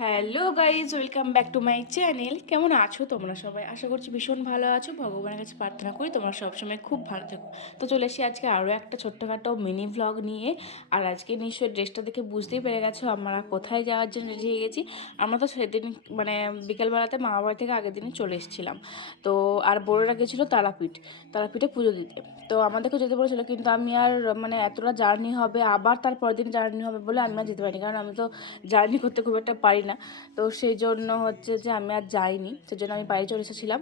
Hello guys, welcome back to my channel. কেমন আছো তোমরা সবাই? আশা করছি ভীষণ ভালো আছো। ভগবানের কাছে প্রার্থনা করি তোমরা সবসময় খুব ভালো থেকো। তো চলে এসেছি আজকে আরও একটা ছোট্টখাটো মিনি ভ্লগ নিয়ে। আর আজকে নিশ্চয়ই ড্রেসটা দেখে বুঝতেই পেরে গেছো আমরা কোথায় যাওয়ার জন্য রেডি হয়ে গেছি। আমরা তো সেদিন মানে বিকেলবেলাতে মামা বাড়ি থেকে আগের দিনই চলে এসেছিলাম। তো আর বড়োরা গেছিলো তারাপীঠে পুজো দিতে। তো আমাদেরকে যেতে বলেছিলো, কিন্তু আমি আর মানে এতটা জার্নি হবে, আবার তার পরের দিন জার্নি হবে বলে আমি আর যেতে পারিনি, কারণ আমি তো জার্নি করতে খুব একটা পারি না। তো সেই জন্য হচ্ছে যে আমি আর যাইনি, সেই জন্য আমি বাড়ি চলে এসেছিলাম।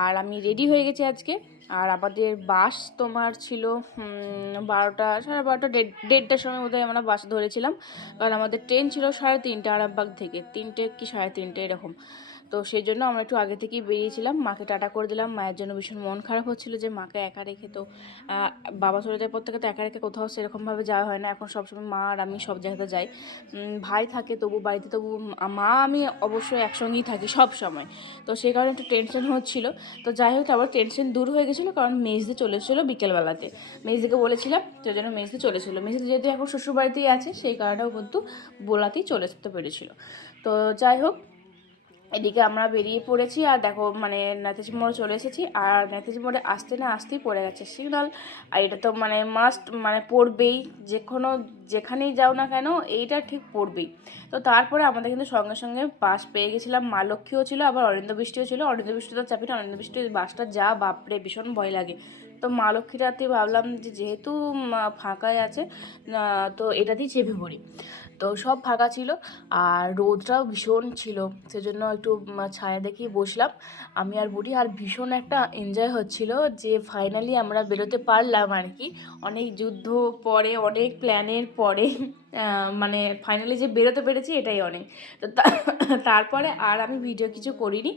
আর আমি রেডি হয়ে গেছি আজকে। আর আমাদের বাস তোমার ছিল 12টা, সাড়ে 12টা, দেড়টার সময় বোধহয় আমরা বাস ধরেছিলাম। কারণ আমাদের ট্রেন ছিল 3:30 আরামবাগ থেকে, 3টে কি 3:30 এরকম। তো সেই জন্য আমরা একটু আগে থেকেই বেরিয়েছিলাম। মাকে টাটা করে দিলাম। মায়ের জন্য ভীষণ মন খারাপ হচ্ছিলো যে মাকে একা রেখে, তো বাবা চলে যাওয়ার পর থেকে তো একা রেখে কোথাও সেরকমভাবে যাওয়া হয় না। এখন সবসময় মা আর আমি সব জায়গাতে যাই। ভাই থাকে তবু বাড়িতে, তবু মা আমি অবশ্যই একসঙ্গেই থাকি সব সময়। তো সেই কারণে একটু টেনশন হচ্ছিলো। তো যাই হোক, আবার টেনশন দূর হয়ে গেছিলো, কারণ মেজদি চলে এসেছিলো বিকেলবেলাতে। মেজদিকে বলেছিলাম, সেই জন্য মেজদি চলে এসেছিলো। মেজদি যেহেতু এখন শ্বশুরবাড়িতেই আছে, সেই কারণেও কিন্তু বোলাতেই চলে আসতে পেরেছিলো। তো যাই হোক, এদিকে আমরা বেরিয়ে পড়েছি। আর দেখো মানে নেতাজি মোড়ে চলে এসেছি। আর নেতাজি মোড়ে আসতে না আসতেই পড়ে গেছে সিগনাল। আর এটা তো মানে মাস্ট, মানে পড়বেই, যেখানেই যাও না কেন এইটা ঠিক পড়বেই। তো তারপরে আমাদের কিন্তু সঙ্গে সঙ্গে বাস পেয়ে গেছিলাম। মা লক্ষ্মীও ছিল, আবার অরিন্দ্র বৃষ্টিও ছিল। অরিন্দ্র বৃষ্টি তো চাপি না, অরিন্দ্র বৃষ্টির বাসটা যা বাপরে ভীষণ ভয় লাগে। তো মা লক্ষ্মীরাতে ভাবলাম যে যেহেতু ফাঁকাই আছে, তো এটাতেই চেপে পড়ি। তো সব ফাঁকা ছিল, আর রোদটাও ভীষণ ছিল, সেজন্য একটু ছায়া দেখিয়ে বসলাম আমি আর বুড়ি। আর ভীষণ একটা এনজয় হচ্ছিল যে ফাইনালি আমরা বেরোতে পারলাম আর কি। অনেক যুদ্ধ পরে, অনেক প্ল্যানের পরে মানে ফাইনালি যে বেরোতে পেরেছি এটাই অনেক। তো তারপরে আর আমি ভিডিও কিছু করিনি।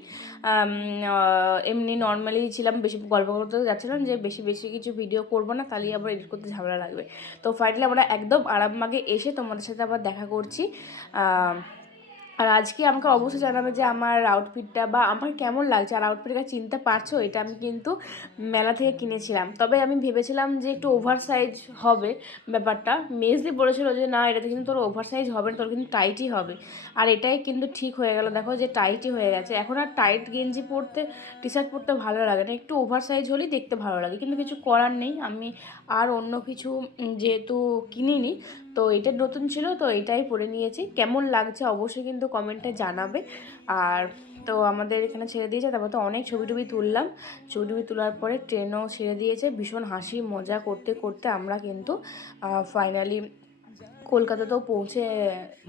এমনি নর্মালি ছিলাম, বেশি গল্প করতে যাচ্ছিলাম যে বেশি বেশি কিছু ভিডিও করবো না, তাহলেই আবার এডিট করতে ঝামেলা লাগবে। তো ফাইনালি আমরা একদম আরামবাগে এসে তোমাদের সাথে আবার দেখা করছি। আর আজকে আমাকে অবশ্যই জানাবে যে আমার আউটফিটটা বা আমার কেমন লাগছে। আর আউটফিটটা চিনতে পারছো, এটা আমি কিন্তু মেলা থেকে কিনেছিলাম। তবে আমি ভেবেছিলাম যে একটু ওভার সাইজ হবে ব্যাপারটা। মেজদি বলেছিল যে না, এটাতে কিন্তু তোর ওভার সাইজ হবে না, তোর কিন্তু টাইটই হবে। আর এটাই কিন্তু ঠিক হয়ে গেল, দেখো যে টাইটই হয়ে গেছে। এখন আর টাইট গেঞ্জি পরতে, টি শার্ট পরতে ভালো লাগে না, একটু ওভার সাইজ হলেই দেখতে ভালো লাগে। কিন্তু কিছু করার নেই, আমি আর অন্য কিছু যেহেতু কিনিনি, তো এটা নতুন ছিল, তো এটাই পরে নিয়েছি। কেমন লাগছে অবশ্যই কিন্তু কমেন্টে জানাবে। আর তো আমাদের এখানে ছেড়ে দিয়েছে, তারপর তো অনেক ছবি টবি তুললাম। ছবি টবি তোলার পরে ট্রেনও ছেড়ে দিয়েছে। ভীষণ হাসি মজা করতে করতে আমরা কিন্তু ফাইনালি কলকাতাতেও পৌঁছে,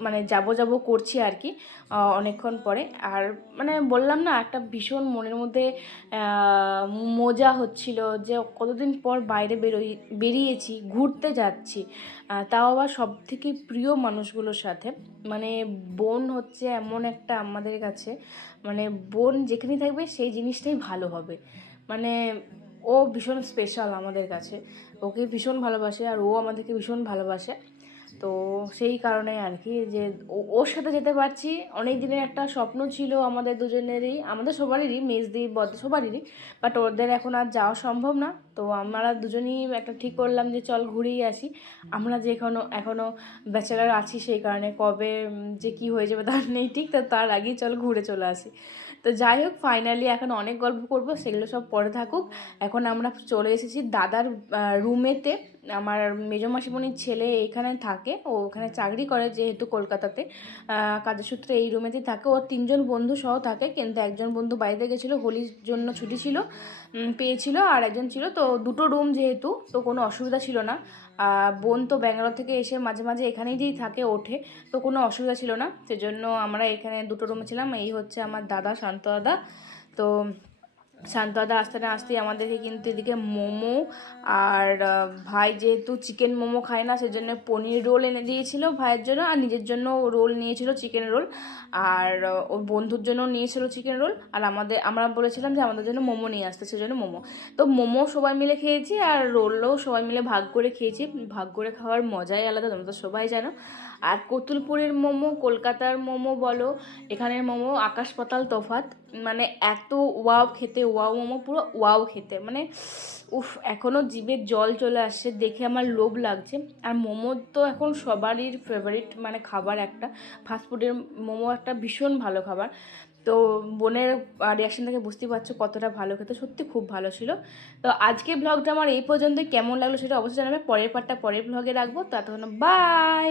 মানে যাব করছি আর কি অনেকক্ষণ পরে। আর মানে বললাম না, একটা ভীষণ মনের মধ্যে মজা হচ্ছিল যে কতদিন পর বাইরে বেরিয়েছি, ঘুরতে যাচ্ছি, তাও আবার সব থেকে প্রিয় মানুষগুলোর সাথে। মানে বোন হচ্ছে এমন একটা আমাদের কাছে, মানে বোন যেখানেই থাকবে সেই জিনিসটাই ভালো হবে। মানে ও ভীষণ স্পেশাল আমাদের কাছে, ওকে ভীষণ ভালোবাসে আর ও আমাদেরকে ভীষণ ভালোবাসে। তো সেই কারণে আর কি যে ওর সাথে যেতে পারছি। অনেক দিনের একটা স্বপ্ন ছিল আমাদের দুজনেরই, আমাদের সবারই, মেজদি বদ সবারই। বাট ওদের এখন আর যাওয়া সম্ভব না। তো আমরা দুজনেই একটা ঠিক করলাম যে চল ঘুরেই আসি। আমরা যে এখনও ব্যাচেলার আছি, সেই কারণে কবে যে কি হয়ে যাবে তার নেই ঠিক, তো তার আগেই চল ঘুরে চলে আসি। তো যাই হোক, ফাইনালি এখন অনেক গল্প করব, সেগুলো সব পরে থাকুক। এখন আমরা চলে এসেছি দাদার রুমেতে। আমার মেজো মাসিমণির ছেলে এখানে থাকে, ও ওখানে চাকরি করে যেহেতু কলকাতাতে, কাজের সূত্রে এই রুমেতেই থাকে। ও 3জন বন্ধু সহ থাকে, কিন্তু একজন বন্ধু বাড়িতে গেছিলো, হোলির জন্য ছুটি ছিল, পেয়েছিল। আর একজন ছিল, তো দুটো রুম যেহেতু, তো কোনো অসুবিধা ছিল না। বোন তো ব্যাঙ্গালোর থেকে এসে মাঝে মাঝে এখানেই যেই থাকে, ওঠে, তো কোনো অসুবিধা ছিল না। সেজন্য আমরা এখানে দুটো রুমে ছিলাম। এই হচ্ছে আমার দাদা, শান্ত দাদা। তো শান্ত দাদা আসতে না আসতেই আমাদেরকে কিন্তু এদিকে মোমো, আর ভাই যেহেতু চিকেন মোমো খায় না, সেজন্য পনির রোল এনে দিয়েছিল ভাইয়ের জন্য, আর নিজের জন্য রোল নিয়েছিল, চিকেন রোল। আর ওর বন্ধুর জন্য নিয়েছিল চিকেন রোল। আর আমরা বলেছিলাম যে আমাদের জন্য মোমো নিয়ে আসতে, সেজন্য মোমো। তো মোমো সবাই মিলে খেয়েছি, আর রোলও সবাই মিলে ভাগ করে খেয়েছি। ভাগ করে খাওয়ার মজাই আলাদা, তোমরা তো সবাই জানো। আর কতুলপুরের মোমো, কলকাতার মোমো বলো, এখানের মোমো আকাশ পাতাল তফাৎ। মানে এত ওয়াও খেতে, ওয়াও মোমো, পুরো ওয়াও খেতে, মানে উফ, এখনও জিভে জল চলে আসছে, দেখে আমার লোভ লাগছে। আর মোমো তো এখন সবারই ফেভারিট মানে খাবার একটা, ফাস্টফুডের মোমো একটা ভীষণ ভালো খাবার। তো বোনের রিয়াকশন থেকে বুঝতেই পারছো কতটা ভালো খেতে, সত্যি খুব ভালো ছিল। তো আজকে ব্লগটা আমার এই পর্যন্তই, কেমন লাগলো সেটা অবশ্যই জানাবে। পরের পার্টটা পরের ব্লগে রাখবো। তো এতক্ষণ বাই।